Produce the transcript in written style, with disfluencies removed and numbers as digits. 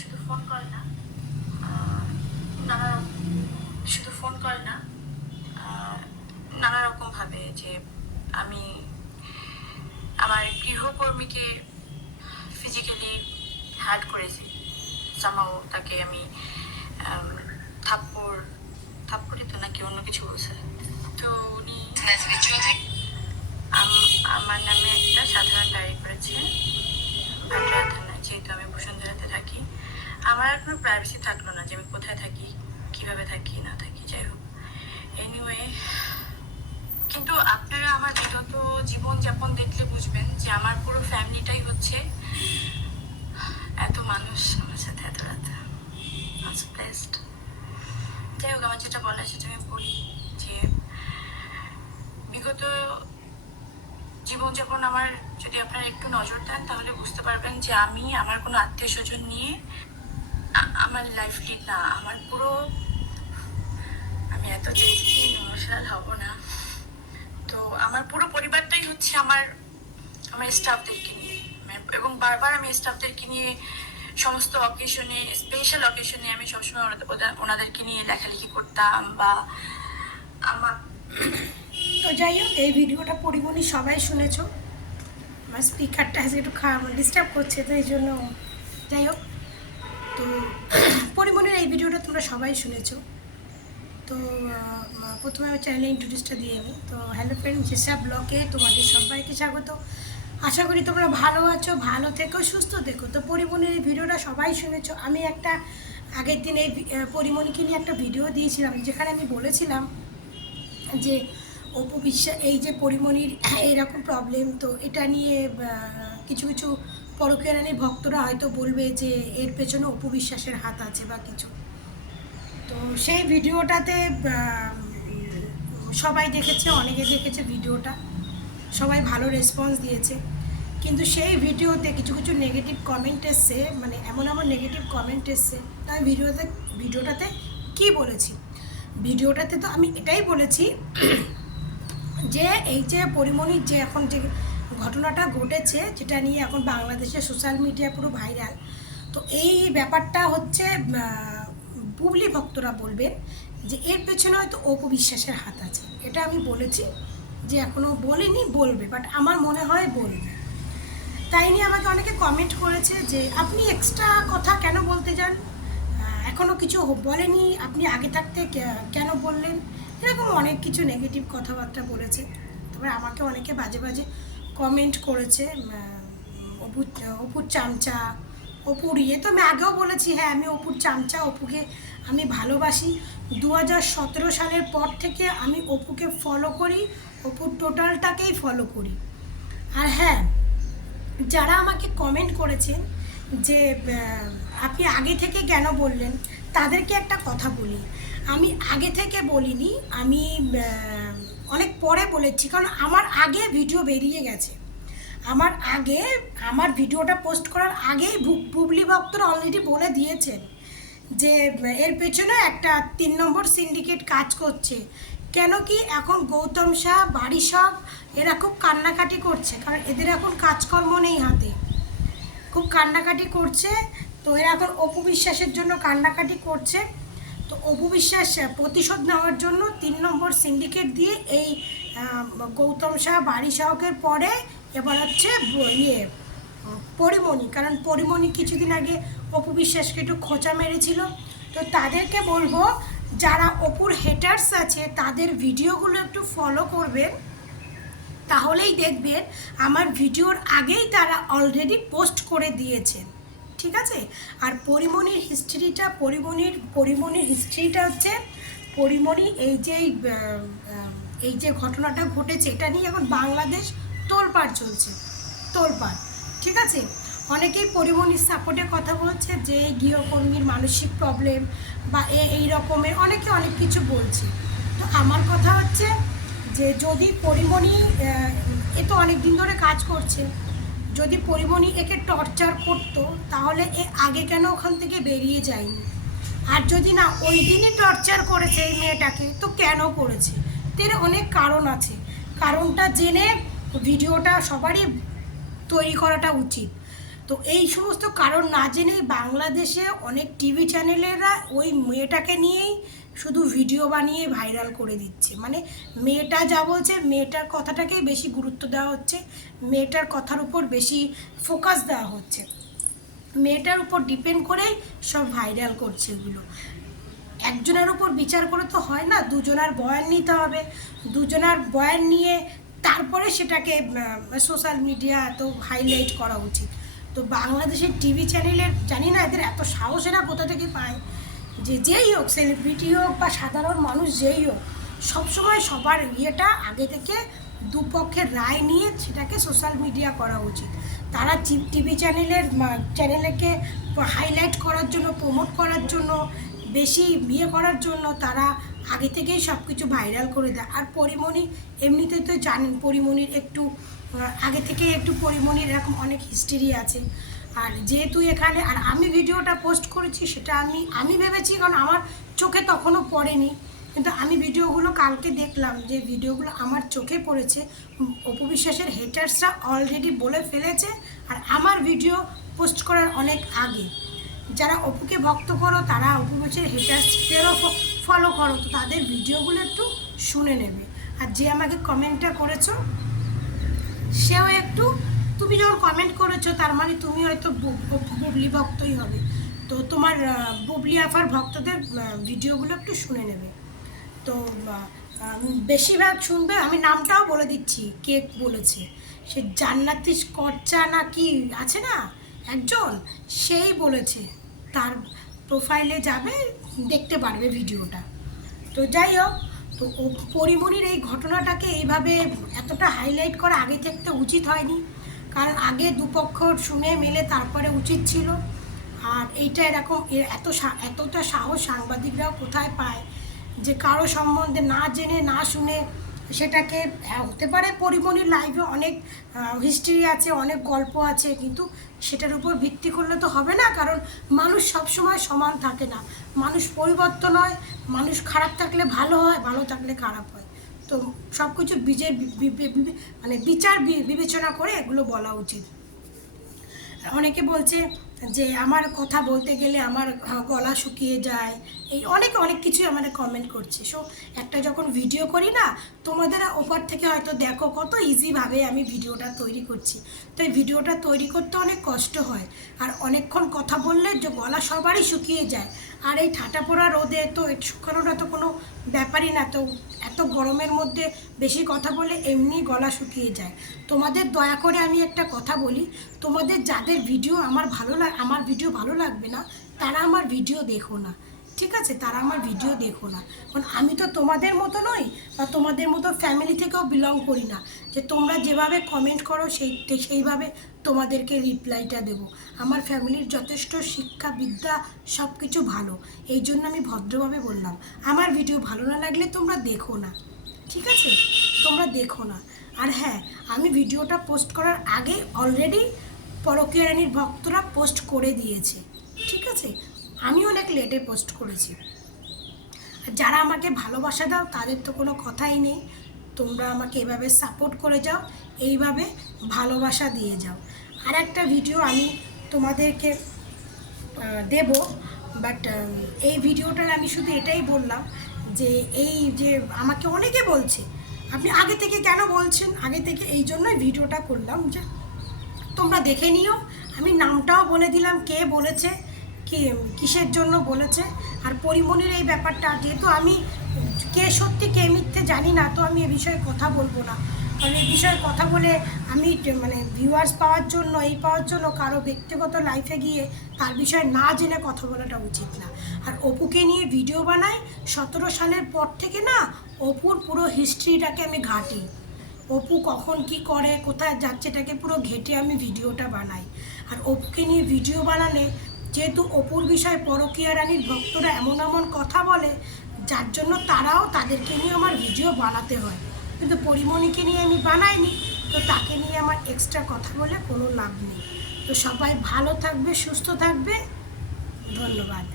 শুধু ফোন করে না, নানা শুধু ফোন করে না, নানা রকমভাবে যে আমি আমার গৃহকর্মীকে ফিজিক্যালি হার্ট করেছি। সামাও তাকে আমি থাপ্পড়ই তো নাকি অন্য কিছু বলছে। তো উনি আমার নামে একটা সাধারণ ডায়েরি করেছে ভান্ডারা থানায়। যেহেতু আমি বসুন্ধরাতে থাকি, আমার আর কোনো প্রাইভেসি থাকলো না যে আমি কোথায় থাকি, কিভাবে থাকি না থাকি, যাই হোক। এনিওয়ে, কিন্তু আপনারা আমার বিগত জীবনযাপন দেখলে বুঝবেন যে আমার পুরো ফ্যামিলিটাই হচ্ছে এত মানুষ আমার সাথে এত রাত ব্লেসড। যাই হোক, আমার যেটা বলার সেটা আমি বলি যে বিগত জীবনযাপন আমার যদি আপনারা একটু নজর দেন তাহলে বুঝতে পারবেন যে আমি আমার কোনো আত্মীয় স্বজন নিয়ে আমার লাইফ লিড না। আমার পুরো, আমি এত ইমোশনাল হব না, তো আমার পুরো পরিবারটাই হচ্ছে আমার স্টাফদেরকে নিয়ে, এবং বারবার আমি স্টাফদেরকে নিয়ে সমস্ত অকেশনে, স্পেশাল অকেশনে আমি সবসময় ওনাদেরকে নিয়ে লেখালেখি করতাম বা আমার। তো যাই হোক, এই ভিডিওটা পরিমণি সবাই শুনেছো। আমার স্পিকারটা আজকে একটু ডিস্টার্ব করছে, তো এই জন্য। যাই হোক, তো পরিমণির এই ভিডিওটা তোমরা সবাই শুনেছো। তো প্রথমে আমার চ্যানেলে ইন্ট্রোডিউসটা দিয়ে নিই। তো হ্যালো ফ্রেন্ড, যেসব ব্লগে তোমাদের সবাইকে স্বাগত। আশা করি তোমরা ভালো আছো, ভালো থেকো, সুস্থ থেকো। তো পরিমণির এই ভিডিওটা সবাই শুনেছো। আমি একটা আগের দিন এই পরিমণিকে নিয়ে একটা ভিডিও দিয়েছিলাম, যেখানে আমি বলেছিলাম যে অপু বিশ্বাস, এই যে পরিমণির এরকম প্রবলেম, তো এটা নিয়ে কিছু কিছু পরকীয়ারানির ভক্তরা হয়তো বলবে যে এর পেছনে অপু বিশ্বাসের হাত আছে বা কিছু। তো সেই ভিডিওটাতে সবাই দেখেছে, অনেকে দেখেছে ভিডিওটা, সবাই ভালো রেসপন্স দিয়েছে। কিন্তু সেই ভিডিওতে কিছু কিছু নেগেটিভ কমেন্ট এসছে, মানে এমন এমন নেগেটিভ কমেন্ট এসছে। তাই ভিডিওটাতে কি বলেছি, ভিডিওটাতে তো আমি এটাই বলেছি যে এই যে পরিমণির যে এখন যে ঘটনাটা ঘটেছে, যেটা নিয়ে এখন বাংলাদেশে সোশ্যাল মিডিয়া পুরো ভাইরাল, তো এই ব্যাপারটা হচ্ছে বুবলি ভক্তরা বলবেন যে এর পেছনে হয়তো অপু বিশ্বাসের হাত আছে। এটা আমি বলেছি, যে এখনও বলিনি, বলবে, বাট আমার মনে হয় বলবে। তাই নিয়ে আমাকে অনেকে কমেন্ট করেছে যে আপনি এক্সট্রা কথা কেন বলতে যান, এখনও কিছু বলেনি, আপনি আগে থাকতে কেন বললেন, এরকম অনেক কিছু নেগেটিভ কথাবার্তা বলেছে। তবে আমাকে অনেকে বাজে বাজে কমেন্ট করেছে, অপুর চামচা, অপুর ইয়ে। তো আমি আগেও বলেছি, হ্যাঁ আমি অপুর চামচা, অপুকে আমি ভালোবাসি। 2017 সালের পর থেকে আমি অপুকে ফলো করি, অপুর টোটালটাকেই ফলো করি। আর হ্যাঁ, যারা আমাকে কমেন্ট করেছেন যে আপনি আগে থেকে কেন বললেন, তাদেরকে একটা কথা বলি, আমি আগে থেকে বলিনি, আমি অনেক পরে বলেছি। কারণ আমার আগে ভিডিও বেরিয়ে গেছে, আমার আগে, আমার ভিডিওটা পোস্ট করার আগেই বুবলি ভক্তরা অলরেডি বলে দিয়েছেন যে এর পেছনে একটা 3 নম্বর সিন্ডিকেট কাজ করছে। কেন কি এখন গৌতম শাহ, বাড়ি সব, এরা খুব কান্নাকাটি করছে, কারণ এদের এখন কাজকর্ম নেই হাতে, খুব কান্নাকাটি করছে। তো এরা এখন অপু বিশ্বাসের জন্য কান্নাকাটি করছে। তো অপু বিশ্বাস প্রতিশোধ নেওয়ার জন্য 3 নম্বর সিন্ডিকেট দিয়ে এই গৌতম শাহ, বাড়ি সহকের পরে এবার হচ্ছে ইয়ে পরিমণি, কারণ পরিমণি কিছুদিন আগে অপু বিশ্বাসকে একটু খোঁচা মেরেছিল। তো তাদেরকে বলবো, যারা অপুর হেটার্স আছে তাদের ভিডিওগুলো একটু ফলো করবেন, তাহলেই দেখবেন আমার ভিডিওর আগেই তারা অলরেডি পোস্ট করে দিয়েছেন, ঠিক আছে। আর পরিমণির হিস্ট্রিটা, পরিমণির হিস্ট্রিটা হচ্ছে, পরিমণি এই যে ঘটনাটা ঘটেছে, এটা নিয়ে এখন বাংলাদেশ তোলপাড় চলছে, তোলপাড়, ঠিক আছে। অনেকেই পরিমণির সাপোর্টে কথা বলছে যে গৃহকর্মীর মানসিক প্রবলেম বা এই রকমের অনেকে অনেক কিছু বলছে। তো আমার কথা হচ্ছে যে যদি পরিমণি, এ তো অনেক দিন ধরে কাজ করছে, যদি পরিমণি একে টর্চার করতো তাহলে এ আগে কেন ওখান থেকে বেরিয়ে যায়নি? আর যদি না ওই দিনই টর্চার করেছে এই মেয়েটাকে, তো কেন করেছে? এর অনেক কারণ আছে, কারণটা জেনে ভিডিওটা সবারই তৈরি করাটা উচিত। তো এই সমস্ত কারণ না জেনেই বাংলাদেশে অনেক টিভি চ্যানেলেরা ওই মেয়েটাকে নিয়েই শুধু ভিডিও বানিয়ে ভাইরাল করে দিচ্ছে। মানে মেয়েটা যা বলছে মেয়েটার কথাটাকেই বেশি গুরুত্ব দেওয়া হচ্ছে, মেয়েটার কথার উপর বেশি ফোকাস দেওয়া হচ্ছে, মেয়েটার উপর ডিপেন্ড করেই সব ভাইরাল করছে এগুলো। একজনের উপর বিচার করে তো হয় না, দুজনার বয়ান নিতে হবে, দুজনার বয়ান নিয়ে তারপরে সেটাকে সোশ্যাল মিডিয়া এত হাইলাইট করা উচিত। তো বাংলাদেশের টিভি চ্যানেলের জানি না এদের এত সাহস এরা কোথা থেকে পায়, যে যেই হোক, সেলিব্রিটি হোক বা সাধারণ মানুষ যেই হোক, সবসময় সবার ইয়েটা আগে থেকে দুপক্ষের রায় নিয়ে সেটাকে সোশ্যাল মিডিয়া করা উচিত। তারা টিভি চ্যানেলকে হাইলাইট করার জন্য, প্রমোট করার জন্য, বেশি বিয়ে করার জন্য তারা আগে থেকেই সব কিছু ভাইরাল করে দেয়। আর পরিমণি এমনিতে তো জানেন, পরিমণির একটু আগে থেকে একটু পরিমণির এরকম অনেক হিস্ট্রি আছে। আর যেহেতু এখানে আর আমি ভিডিওটা পোস্ট করেছি, সেটা আমি ভেবেছি, কারণ আমার চোখে তখনও পড়েনি, কিন্তু আমি ভিডিওগুলো কালকে দেখলাম যে ভিডিওগুলো আমার চোখে পড়েছে। অপু বিশ্বাসের হেটার্সরা অলরেডি বলে ফেলেছে, আর আমার ভিডিও পোস্ট করার অনেক আগে। যারা অপুকে ভক্ত করো তারা অপু বিশ্বাসের হেটার্সদেরও ফলো করো, তো তাদের ভিডিওগুলো একটু শুনে নেবে। আর যে আমাকে কমেন্টটা করেছো সেও একটু, তুমি যখন কমেন্ট করেছো তার মানে তুমি হয়তো বুবলি ভক্তই হবে, তো তোমার বুবলি আফার ভক্তদের ভিডিওগুলো একটু শুনে নেবে। তো বেশিরভাগ শুনবে, আমি নামটাও বলে দিচ্ছি কে বলেছে, সে জান্নাতি কর্চা না কি আছে না একজন, সেই বলেছে। তার প্রোফাইলে যাবে, দেখতে পারবে ভিডিওটা। তো যাই হোক, তো পরিমণির এই ঘটনাটাকে এইভাবে এতটা হাইলাইট করা আগে থাকতে উচিত হয়নি, কারণ আগে দুপক্ষ শুনে মেলে তারপরে উচিত ছিল। আর এইটা এরকম এতটা সাহস সাংবাদিকরাও কোথায় পায় যে কারো সম্বন্ধে না জেনে না শুনে সেটাকে, হতে পারে পরিমণির লাইফে অনেক হিস্ট্রি আছে, অনেক গল্প আছে, কিন্তু সেটার উপর ভিত্তি করলে তো হবে না, কারণ মানুষ সবসময় সমান থাকে না, মানুষ পরিবর্তন হয়, মানুষ খারাপ থাকলে ভালো হয়, ভালো থাকলে খারাপ হয়। তো সব কিছু বিচার বিবেচনা করে এগুলো বলা উচিত। অনেকে বলছে যে আমার কথা বলতে গেলে আমার গলা শুকিয়ে যায়, এই অনেক কিছুই আমাদের কমেন্ট করছে। সো একটা যখন ভিডিও করি না, তোমাদের ওপর থেকে হয়তো দেখো কত ইজিভাবে আমি ভিডিওটা তৈরি করছি, তো এই ভিডিওটা তৈরি করতে অনেক কষ্ট হয়, আর অনেকক্ষণ কথা বললে যে গলা সবারই শুকিয়ে যায়। আর এই ঠাটা পোড়া রোদে তো শুকানোটা তো কোনো ব্যাপারই না, তো এত গরমের মধ্যে বেশি কথা বলে এমনি গলা শুকিয়ে যায়। তোমাদের দয়া করে আমি একটা কথা বলি, তোমাদের যাদের ভিডিও আমার ভিডিও ভালো লাগবে না, তারা আমার ভিডিও দেখো না, ঠিক আছে? তারা আমার ভিডিও দেখো না, কারণ আমি তো তোমাদের মতো নই, বা তোমাদের মতো ফ্যামিলি থেকেও বিলং করি না যে তোমরা যেভাবে কমেন্ট করো সেইভাবে তোমাদেরকে রিপ্লাইটা দেবো। আমার ফ্যামিলির যথেষ্ট শিক্ষা বিদ্যা সব কিছু ভালো, এই জন্য আমি ভদ্রভাবে বললাম আমার ভিডিও ভালো না লাগলে তোমরা দেখো না, ঠিক আছে? তোমরা দেখো না। আর হ্যাঁ, আমি ভিডিওটা পোস্ট করার আগে অলরেডি পরকীয়া রানীর ভক্তরা পোস্ট করে দিয়েছে, ঠিক আছে? আমি অনেক লেটে পোস্ট করেছি। আর যারা আমাকে ভালোবাসা দাও তাদের তো কোনো কথাই নেই, তোমরা আমাকে এভাবে সাপোর্ট করে যাও, এইভাবে ভালোবাসা দিয়ে যাও। আর একটা ভিডিও আমি তোমাদেরকে দেব, বাট এই ভিডিওটার আমি শুধু এটাই বললাম যে এই যে আমাকে অনেকে বলছে আপনি আগে থেকে কেন বলছেন, আগে থেকে এই জন্যই ভিডিওটা করলাম যে তোমরা দেখে নিও। আমি নামটাও বলে দিলাম কে বলেছে, কিসের জন্য বলেছে। আর পরিমণির এই ব্যাপারটা, যেহেতু আমি কে সত্যি কে মিথ্যে জানি না, তো আমি এ বিষয়ে কথা বলবো না, কারণ এই বিষয়ে কথা বলে আমি ভিউয়ার্স পাওয়ার জন্য কারো ব্যক্তিগত লাইফে গিয়ে তার বিষয়ে না জেনে কথা বলাটা উচিত না। আর অপুকে নিয়ে ভিডিও বানাই 17 সালের পর থেকে না, অপুর পুরো হিস্ট্রিটাকে আমি ঘাঁটি, অপু কখন কি করে কোথায় যাচ্ছে এটাকে পুরো ঘেঁটে আমি ভিডিওটা বানাই। আর অপুকে নিয়ে ভিডিও বানালে যেহেতু অপুর বিষয়ে পরকীয়া রানীর ভক্তরা এমন কথা বলে, যার জন্য তাদেরকে নিয়ে আমার ভিডিও বানাতে হয়, কিন্তু পরিমণিকে নিয়ে আমি বানাইনি, তো তাকে নিয়ে আমার এক্সট্রা কথা বলে কোনো লাভ নেই। তো সবাই ভালো থাকবে, সুস্থ থাকবে, ধন্যবাদ।